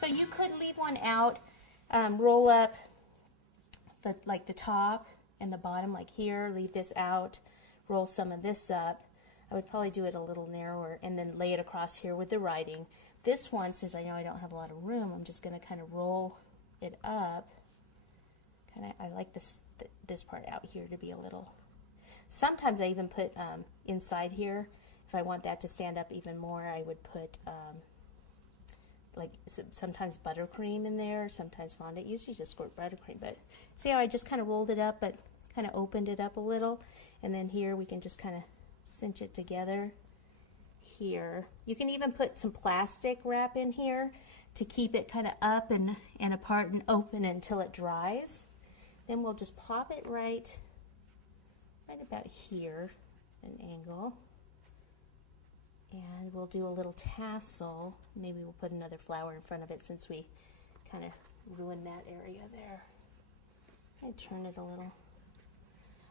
So you could leave one out, roll up like the top and the bottom, like here, leave this out, roll some of this up. I would probably do it a little narrower and then lay it across here with the writing. This one, since I know I don't have a lot of room, I'm just going to kind of roll it up. I like this part out here to be a little. Sometimes I even put inside here, if I want that to stand up even more, I would put like sometimes buttercream in there, sometimes fondant. Usually just squirt buttercream, but see how I just kind of rolled it up, but kind of opened it up a little, and then here we can just kind of cinch it together here. You can even put some plastic wrap in here to keep it kind of up and apart and open until it dries. Then we'll just plop it right about here, an angle. And we'll do a little tassel. Maybe we'll put another flower in front of it since we kind of ruined that area there. I turn it a little.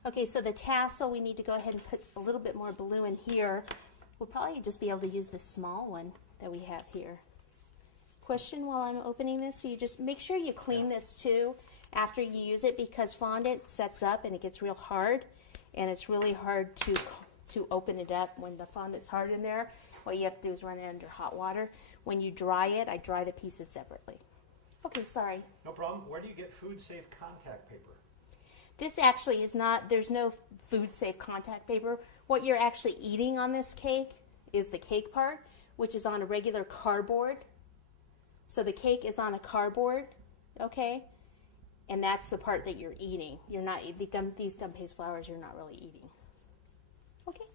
Okay, so the tassel, we need to go ahead and put a little bit more blue in here. We'll probably just be able to use the small one that we have here. Question while I'm opening this, so you just make sure you clean this too after you use it, because fondant sets up and it gets real hard, and it's really hard to open it up when the fondant's hard in there. What you have to do is run it under hot water. When you dry it, I dry the pieces separately. Okay, sorry. No problem. Where do you get food-safe contact paper? This actually is not, there's no food-safe contact paper. What you're actually eating on this cake is the cake part, which is on a regular cardboard. So the cake is on a cardboard, okay? And that's the part that you're eating. You're not, these gum paste flowers you're not really eating. Okay.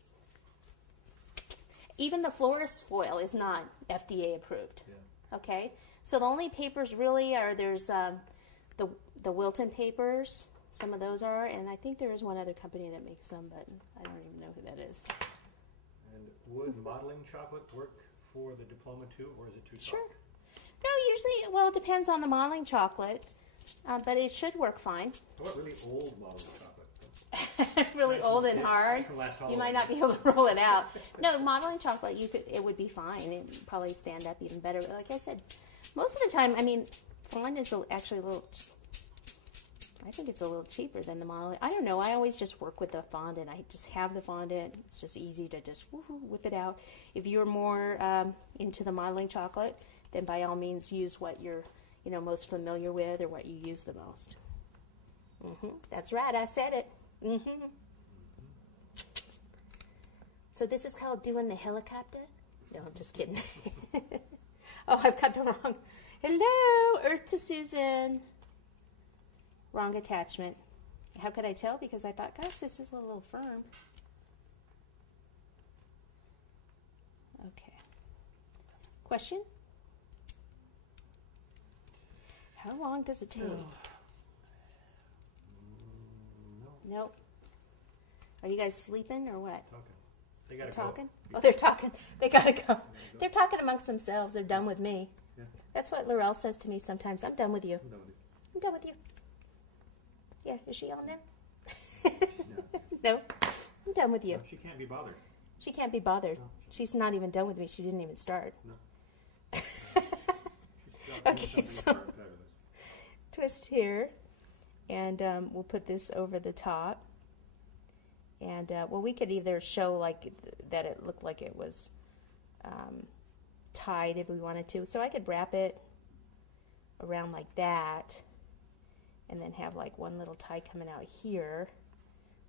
Even the florist foil is not FDA approved. Yeah. Okay. So the only papers really are, there's the Wilton papers. Some of those are, and I think there is one other company that makes them, but I don't even know who that is. And would modeling chocolate work for the diploma too, or is it too soft? Sure. No, usually, well, it depends on the modeling chocolate, but it should work fine. How about really old modeling chocolate? Really old and hard. You might not be able to roll it out. No, modeling chocolate, it would be fine. It would probably stand up even better. But like I said, most of the time, I mean, fondant is actually a little. I think it's a little cheaper than the modeling. I don't know. I always just work with the fondant. I just have the fondant. It's just easy to just whip it out. If you're more into the modeling chocolate, then by all means use what you're most familiar with or what you use the most. That's right. I said it. So this is called doing the helicopter? No, I'm just kidding. Oh, I've got the wrong. Hello, Earth to Susan. Wrong attachment. How could I tell? Because I thought, gosh, this is a little firm. Okay. Question? How long does it take? No. Nope. Are you guys sleeping or what? Okay. They gotta talking? Go. Oh, they're talking. They gotta go. They're talking amongst themselves. They're done with me. Yeah. That's what Laurel says to me sometimes. I'm done with you. I'm done with you. I'm done with you. Yeah, is she on there? No. I'm done with you. No, she can't be bothered. She can't be bothered. No. She's not even done with me. She didn't even start. No. Okay, so twist here, and we'll put this over the top. And well, we could either show like that it looked like it was tied if we wanted to. So I could wrap it around like that, and then have like one little tie coming out here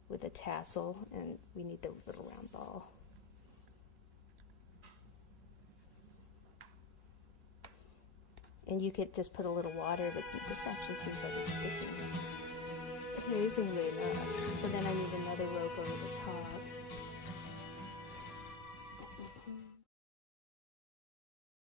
with a tassel, and we need the little round ball. And you could just put a little water, but this actually seems like it's sticking. There isn't really enough. So then I need another rope over the top.